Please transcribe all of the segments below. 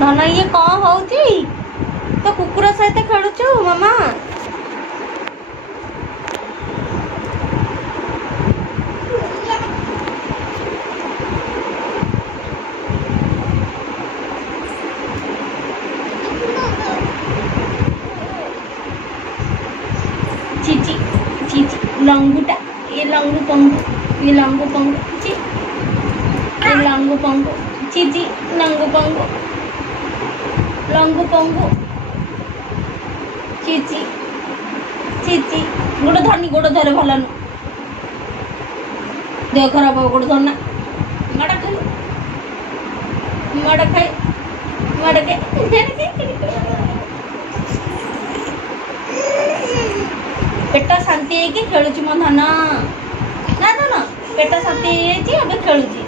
धन ये कौन होची तो कुकुर सहित खेलुचु मामा चीची चीची लंगूटा ये लंगू पंगू ये लंगू पंगू ची ये लंगू पंगू चीची लंगू पंगू लंगू पंगू चीची चीची गोड़ धरनी गोड़ धरे भल नु देह खराब हो गोड़ धरना माड़ खाई माड़ खाई माड़ के पेट शांति है कि खेलुची मो धन ना धन पेट शांति है अब खेलुची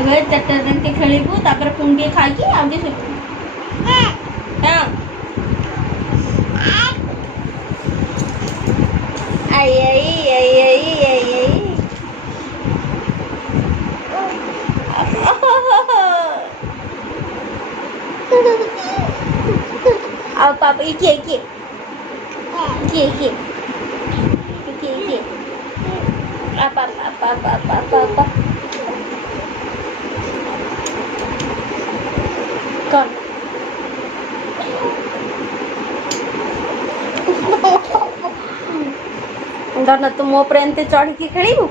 अब 4 दिन के खेलू तापर पुंगे खाई आगे से आई आई आई आई आई आई अब पापा ये apa con धन तू मो प्रेम ते चढ़ के खेलू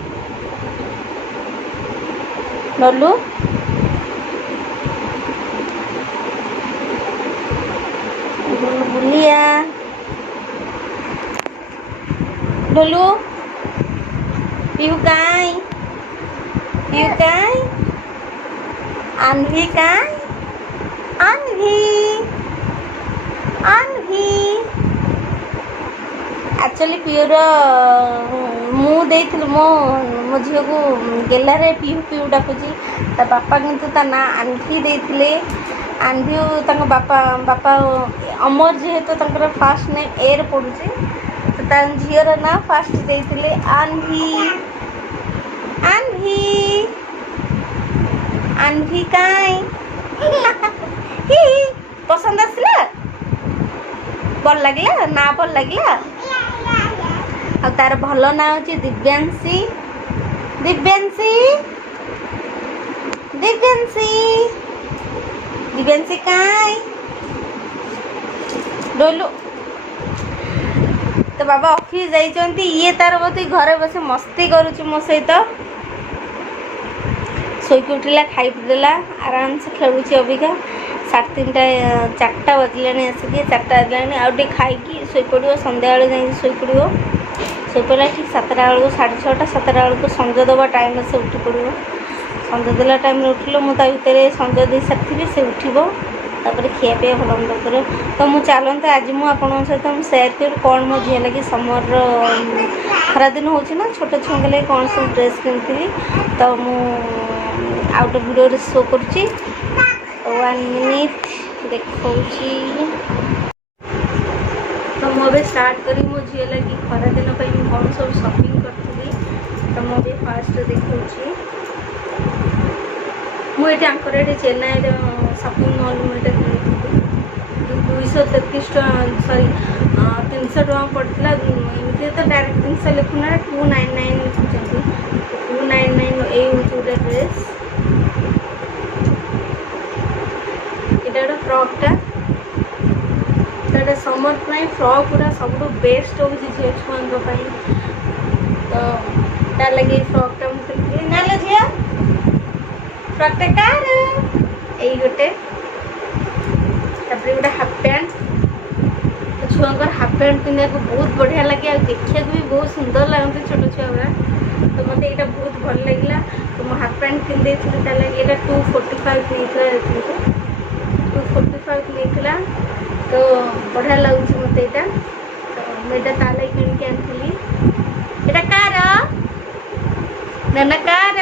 डलू बुलिया डलू पिऊ काय अनभी काय अनभी एक्चुअली पियूर मु देइथिल मो झील को गेलारे पिऊ पिऊ डाकुची ता बापा किंतु ता ना अनभी देइथिले अनभी तांको बापा अमर जेहेतु तांकर फास्ट नेम एर पडुची ता झीर ना फास्ट देइथिले अनभी काय पसंद आसला भल लगला ना भल लगला आ तार भल ना होची दिव्यांशी काय डोलू तो बाबा ऑफिस जाइचंती ये तार बती घरे बसे मस्ती करूची मो सहित शोक उठला खाई देला आराम से खेलुची अबिका 3:30 4टा बजलानी आसिक 4टा बजलानी आउटे खाई शोई पड़ो संध्या बेले जाई शोई पड़ो शोई पड़ा ठीक 7टा बेलू 6:30 7टा बेलू संज दबा टाइम से उठी पड़ो संज देला टाइम उठिलो मु ता भितर संज दे साथी से उठिबो तापर खिया पिया भल मंद कर तो मुझे चलते आज मुझे सहित सेयार कर कौन मो झी लगे समर खरा दिन हो छोट छुआ लगे कौन सब ड्रेस किनी तो मुझे वीडियो शो कर 1 मिनिट देखा तो मुझे स्टार्ट करी मो झी लगे खरा दिन कौन सब शॉपिंग करी तो मुझे फास्ट देखा मुझे चेन्नई शॉपिंग मॉल में 233 सॉरी 300 टका पड़ता एमती तो डायरेक्ट 300 लिखुना 299 लिखुं 299 ये हूँ गोटे ड्रेस यहाँ फ्रॉकटा समर फ्रॉक पूरा सब बेस्ट हो झी छुआ तो तार लगे फ्रॉकटा मुझे ना झील फ्रॉकटा कार यही गोटे गोटे हाफ पैंट छुआ हाफ पैंट पिंधा को बहुत बढ़िया लगे देखा भी बहुत सुंदर लगते छोट छुआ गुरा तो मत यहाँ बहुत भल लगे तो मुझे हाफ पैंट पिंधे लगे 245 नहीं तो बढ़िया लगुच मत यहाँ तो मुझे ताल किणिक आनी यहाँ कार नाना कार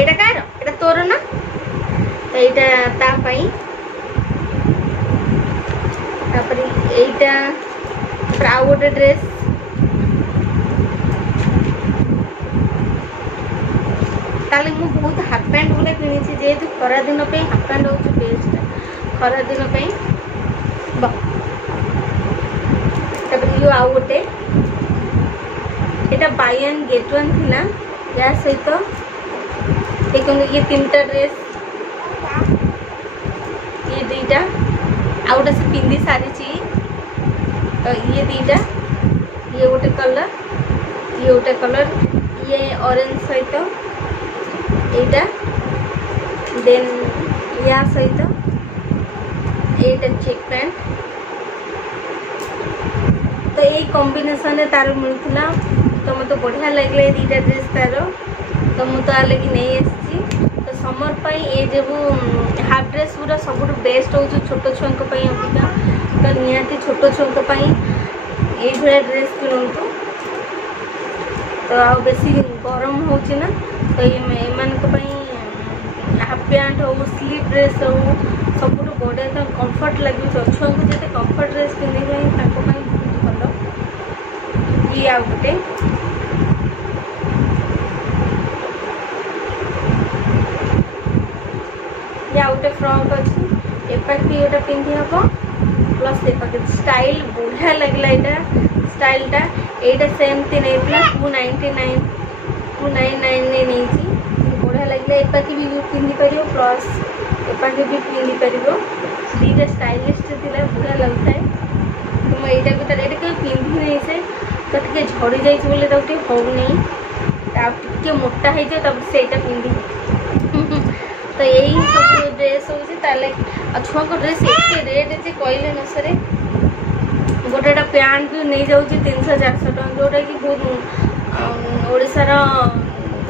यहाँ कार यहाँ तोर ना तो यहाँ तापाई এইটা ଆଉ ଗୋଟେ ଡ୍ରେସ୍ ତାହେଲେ ମୁଁ ବହୁତ ହାଫ୍ ପ୍ୟାଣ୍ଟ ଗୁଡ଼ା କିଣିଛି ଯେହେତୁ ଖରାଦିନ ପାଇଁ ହାଫ୍ ପ୍ୟାଣ୍ଟ ହେଉଛି ବେଷ୍ଟ ଖରାଦିନ ପାଇଁ। ତାପରେ ଇଏ ଆଉ ଗୋଟେ ଏଇଟା ବାଇ ୱାନ୍ ଗେଟ୍ ୱାନ୍ ଥିଲା ୟା ସହିତ ଦେଖନ୍ତୁ ଇଏ ତିନିଟା ଡ୍ରେସ୍ ଇଏ ଦୁଇଟା ଆଉ ଗୋଟେ ସେ ପିନ୍ଧି ସାରିଛି ତ ଇଏ ଦୁଇଟା ଇଏ ଗୋଟେ କଲର୍ ଇଏ ଗୋଟେ କଲର୍ ଇଏ ଅରେଞ୍ଜ ସହିତ এইটা দেন ইয়া সহিত এইটা চেক প্যান্ট তো এই কম্বিনেশনে তার মিলুলা তো মতো বঢ়িয়া লাগলে এই দুইটা ড্রেস তার তো মু তো লাগি নেই আসছি তো समर পাই এই যে হাফ ড্রেস গুলো সবুঠু বেস্ট হচ্ছে ছোট ছুঁক পাই অবিকা তো নিহাতি ছোট ছুঁক পাই এই ভଳିଆ ড্রেস কিনতু তো ଆଉ বেশি গরম হচ্ছে না তো ଏମାନଙ୍କ ପାଇଁ ହାଫ୍ ପ୍ୟାଣ୍ଟ ହଉ ସ୍ଲିଭ୍ ଡ୍ରେସ୍ ହଉ ସବୁଠୁ ବଢ଼ିଆ ତ କମ୍ଫର୍ଟ ଲାଗୁଛି ଛୁଆଙ୍କୁ ଯେତେ କମ୍ଫର୍ଟ ଡ୍ରେସ୍ ପିନ୍ଧିବେ ତାଙ୍କ ପାଇଁ ବହୁତ ଭଲ। ଇଏ ଆଉ ଗୋଟେ ଇଏ ଆଉ ଗୋଟେ ଫ୍ରକ୍ ଅଛି ଏପାଖି ଏଇଟା ପିନ୍ଧି ହେବ ପ୍ଲସ୍ ଏପାଖି ଷ୍ଟାଇଲ୍ ବଢ଼ିଆ ଲାଗିଲା ଏଇଟା ଷ୍ଟାଇଲ୍ଟା ଏଇଟା ସେମିତି ନେଇଥିଲା 299 ନେଇଛି ବଢ଼ିଆ ଲାଗିଲା ଏପାଖି ବି ପିନ୍ଧିପାରିବ ପ୍ଲସ୍ ଏପାଖି ବି ପିନ୍ଧିପାରିବ ଦୁଇଟା ଷ୍ଟାଇଲିଷ୍ଟ ଥିଲା ବଢ଼ିଆ ଲାଗୁଥାଏ ତ ମୁଁ ଏଇଟା ଭିତରେ ଏଇଟା କେବେ ପିନ୍ଧିନି ସେ ତ ଟିକେ ଝଡ଼ି ଯାଇଛି ବୋଲି ତାକୁ ଟିକେ ହେଉନି ଆଉ ଟିକେ ମୋଟା ହେଇଯିବ ତାପରେ ସେଇଟା ପିନ୍ଧିବି ତ ଏଇ ସବୁ ଡ୍ରେସ୍ ହେଉଛି ତାହେଲେ ଆଉ ଛୁଆଙ୍କ ଡ୍ରେସ୍ ଏତେ ରେଟ୍ ଯେ କହିଲେ ନ ସରେ ଗୋଟେଟା ପ୍ୟାଣ୍ଟ ବି ନେଇଯାଉଛି 300-400 ଟଙ୍କା ଯେଉଁଟାକି ବହୁତ ଓଡ଼ିଶାର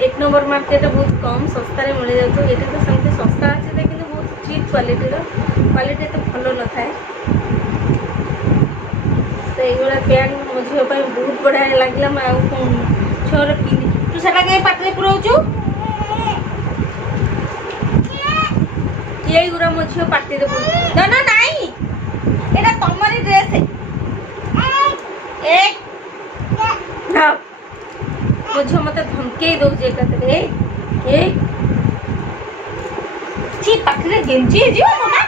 1 ନମ୍ବର ମାର୍କେଟରେ ବହୁତ କମ୍ ଶସ୍ତାରେ ମିଳିଯାଉଥିବ ଏଠି ତ ସେମିତି ଶସ୍ତା ଅଛି କିନ୍ତୁ ବହୁତ ଚିପ୍ କ୍ୱାଲିଟି ଏତେ ଭଲ ନଥାଏ ତ ଏଇଭଳିଆ ପ୍ୟାଣ୍ଟ ମୋ ଝିଅ ପାଇଁ ବହୁତ ବଢ଼ିଆ ଲାଗିଲା ମୁଁ ଆଉ ଛୁଆର ପିନ୍ଧି ତୁ ସେଟା କାହିଁ ପାଟିରେ ପୁରଉଛୁ ଏଇଗୁଡ଼ା ମୋ ଝିଅ ପାଟିରେ ପୁରଉ ନା ନାଇଁ ଏଇଟା ତମରି ଡ୍ରେସ୍ ମୋ ଝିଅ ମତେ ଧମକେଇ ଦଉଛି ଏକାଥରେ ପାଟିରେ ଗେଞ୍ଜି ହେଇଯିବ ମାମା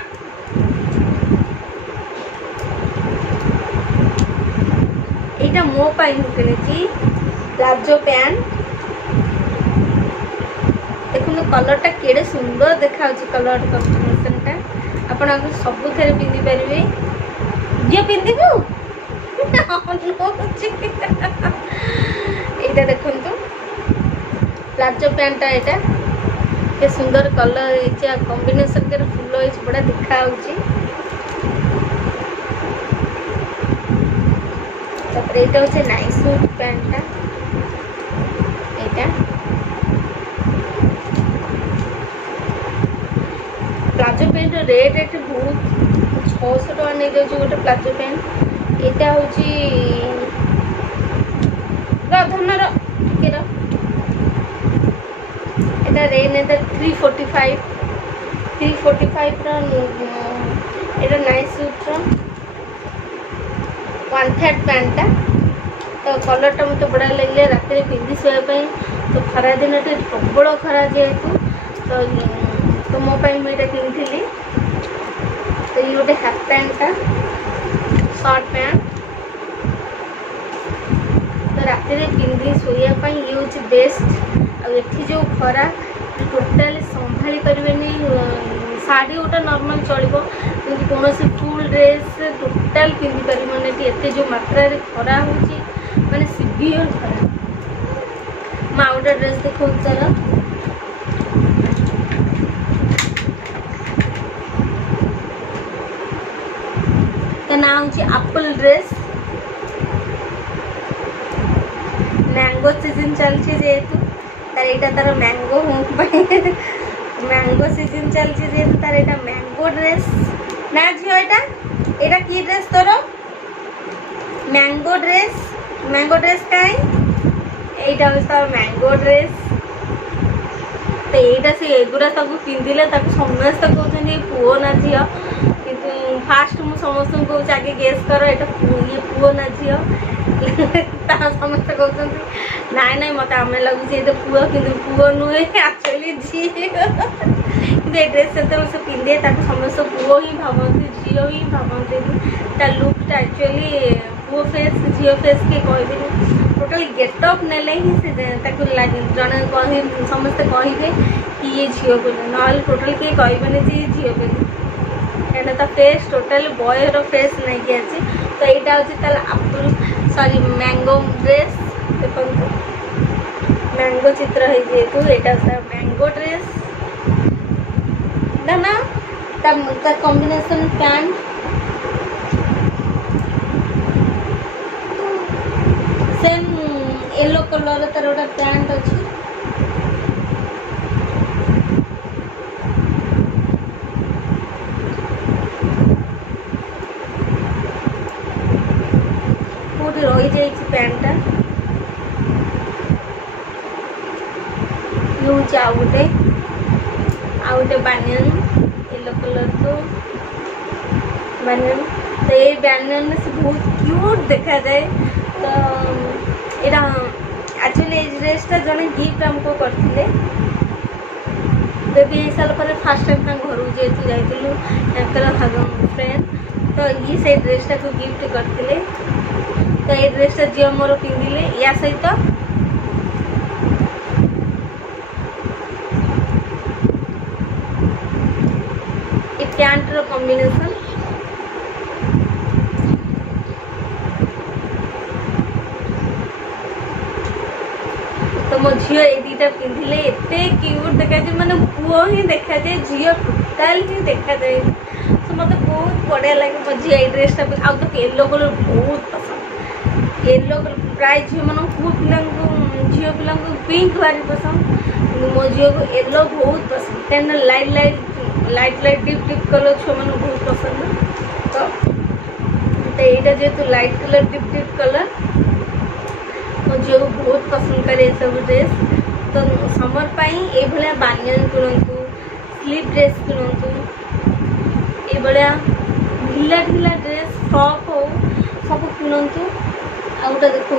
এইটা ମୋ ପାଇଁ ମୁଁ କିଣିଛି ପ୍ଲାଜୋ ପ୍ୟାଣ୍ଟ ଦେଖନ୍ତୁ କଲର୍ଟା କେଡ଼େ ସୁନ୍ଦର ଦେଖାଯାଉଛି କଲର୍ କମ୍ବିନେସନ୍ଟା ଆପଣ ସବୁଥିରେ ପିନ୍ଧିପାରିବେ ଝିଅ ପିନ୍ଧିବୁ এইটা দেখন্তু প্লাজো প্যান্টটা এটা কে সুন্দর কলর হয়েছে আর কম্বিনেশন কে ফুল হয়েছে বড় দেখা হচ্ছে তারপরে এটা হচ্ছে নাইস সুট প্যান্টটা এটা প্লাজো প্যান্টর রেট এটি বহুত 600 টাকা নিয়ে যাচ্ছে গোটে প্লাজো প্যান্ট এটা হচ্ছে ধনর টিকের এটা রেন এটা 345 এটা নাইস সুটর 1/3 প্যান্টটা তো কলরটা মতো বড়া লাগলে রাতে পিন্ধি শোয়া পাই তো খরা দিনটা প্রবল খরা যেহেতু তো তো ମୋ ପାଇଁ ମୁଁ ଏଇଟା କିଣିଥିଲି ତ ଇଏ ଗୋଟେ ହାଫ୍ ପ୍ୟାଣ୍ଟଟା शॉर्ट पैंट तो राति पिंधि शोया ये हूँ बेस्ट आठी जो खरा टोटाली संभाली पारे शाढ़ी गोटा नॉर्मल चलो कि कौन फुल ड्रेस टोटाल पिंधि पारे एत जो मात्रा खरा हो माने सीवियर खरा मैं आउ गोटे ड्रेस देखो तार ना हूँ एप्पल ड्रेस मैंगो सीजन चलती जेहेतु तार यहाँ तार मैंगो मैंगो सीजन चलती जेहेतु तार यहाँ मैंगो ड्रेस ना झील यहाँ की ड्रेस तोर मैंगो ड्रेस कहीं यहाँ हूँ तार मैंगो ड्रेस तो यहाँ से एगुड़ा सब पिंधिले समस्त कहते पुओ ना झील कि फास्ट मु समस्त कहूँ आगे गेस कर ये पुओ ना झी समस्त कहते नाई नाई मत आम लगुच ये पुओ कि पुओ नुहे एक्चुअली झी कि ड्रेस से पिंधे समस्त पुओ ही भावती झील ही भावती लुकटा एक्चुअली पुओ फेस झील फेस के कहे टोटाल गेटअप नेले ही से जड़े कह समस्ते कहे कि ये झील बोले ना टोटाल किए कहबे ये झील बोले कहीं ता फेस टोटाल बयर फेस नहीं कि अच्छे तो यहाँ हूँ आपुल सॉरी मैंगो ड्रेस देखो मैंगो चित्र है जेहेतु यहाँ मैंगो ड्रेस ना combination pant same yellow colour तार गोटे पैंट अच्छी कौटी रही जाए पैंटा ये हूँ आउ गोटे बानियन येलो कलर तो बानियन तो ये बानियन से बहुत क्यूट देखा जाए तो यहाँ एक्चुअली ये ड्रेसटा जड़े गिफ्ट आमको करते बेबी हो सारा पर फास्ट टाइम घर जेहतु जाइलु फ्रेंड तो ये से ड्रेसटा को गिफ्ट करते तो ये ड्रेसटा झील मोर पिंधिले या सहित ये पैंटर कॉम्बिनेशन तो मो झील ये दीटा पिंधिले एत क्यूट देखा माने पुओ ही देखा जाए झील टोटाल ही देखा जाए तो मत बहुत बढ़िया लगे मो झी ये ड्रेसटा आउ तो येलो कलर बहुत पसंद येलो कलर प्राय झील मान पुओ पिला झील पिला पिंक भारी पसंद मो झील को येलो बहुत पसंद कहीं light light light light deep deep colour छुआ मान बहुत पसंद तो यहाँ जेहतु light colour deep deep colour मो झील को बहुत पसंद करे ये सब ड्रेस तो समर पाई ये भाया बानियन किणतु स्लीव ड्रेस किणतु ये भाया ढिला ढिला ड्रेस फ्रॉक हो सब किणतु आ गोटे देखा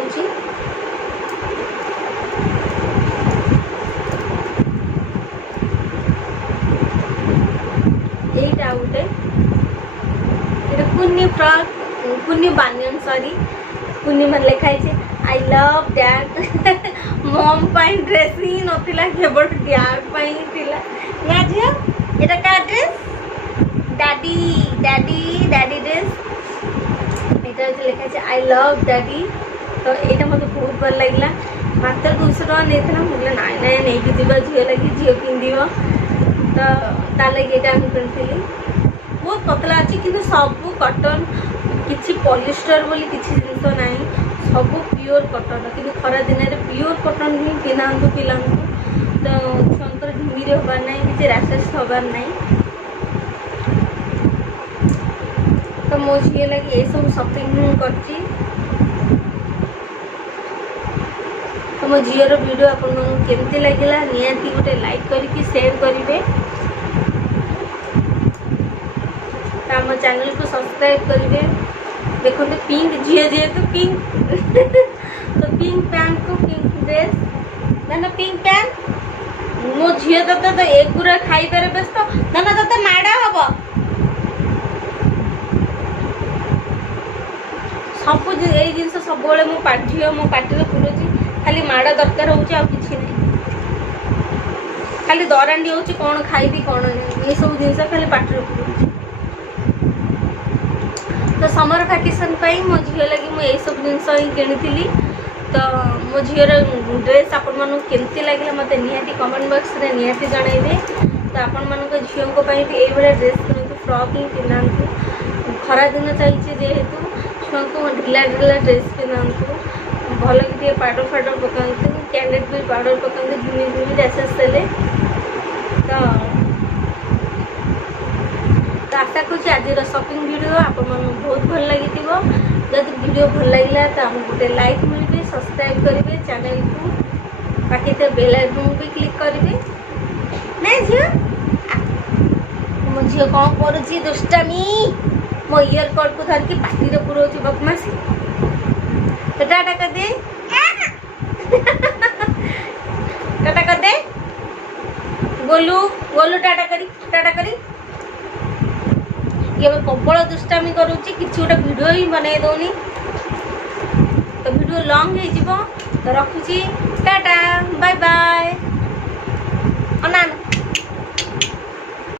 यहीटा गोटे कुन्नी फ्रॉक कुन्नी बानियन सॉरी कुन्नी मन लिखाई आई लव डैड मम पाई ड्रेस ही नथिला केवल डैड पाई थिला ना झियो एटा का dress daddy daddy daddy dress एटा लिखाई आई लव डैडी तो यहाँ मत बहुत भल लगे मात्र 200 टका नहीं मुझे नाई नाई नहीं कि झील लगी झील पिंध तो ता लगे यहाँ किनी बहुत पतला अच्छी कि सब कटन किसी पॉलिस्टर बोली किसी जिनस ना सब प्योर कटन कि खरा दिन में प्योर कटन ही पिंधा पिला तो छुआर घिमिरे हबार ना किसी रैसेस हबार ना तो मो झी लगे ये सब शॉपिंग करची तो मो झीर वीडियो आपन केमती लगिला निहाती गोटे लाइक करके शेयर करेंगे आम चैनल को सब्सक्राइब करेंगे देखो पिंक झील जेहेतु पिंक तो पिंक पैंट को पिंक ड्रेस ना पिंक पैंट मो झील तो एक गुरा खाई पारे व्यस्त ना तो माड़ा हम सब यही जिन सब मो झील मो पार्टी पुरुची खाली माड़ा दरकार हो कि खाली दरांडी हो कौन खाइबी कौन ये सब जिन खाली पार्टी पुरुची तो समर भैकेशन मो झील लगी मुझे सब जिनस ही किनी तो मो झीर ड्रेस आपण मानक केमती लगे मत निहाती कमेंट बॉक्स रे निहाती जनइबे तो आपण मानक झीलों भी ये ड्रेस किणतु फ्रॉक ही पिंधु खरा दिन चलती जेहेतु छुआ को ढिला ढिला ड्रेस पिंधु भल कि पाउडर फाउडर पकाते कैंडेट भी पाउडर पकाते घिमी घिमी रैसेस देले तो आशा करुँच आज शॉपिंग वीडियो आप बहुत भल लगी जब वीडियो भल लगे तो आम गोटे लाइक मिले सब्सक्राइब करेंगे चैनल को बाकी तो बेल आइकन भी क्लिक करेंगे ना झील मो झील कौन करुँची दुष्टामी मो इयर कट को धर के पाटी रे पुरोची बकमासी तो टाटा कर दे टाटा कर दे गोलू गोलू टाटा करी ये प्रबल दुष्टामी करूची किसी गोटे वीडियो ही बनै दौनी तो वीडियो लॉन्ग हो तो रखुची टाटा बाय बाय अना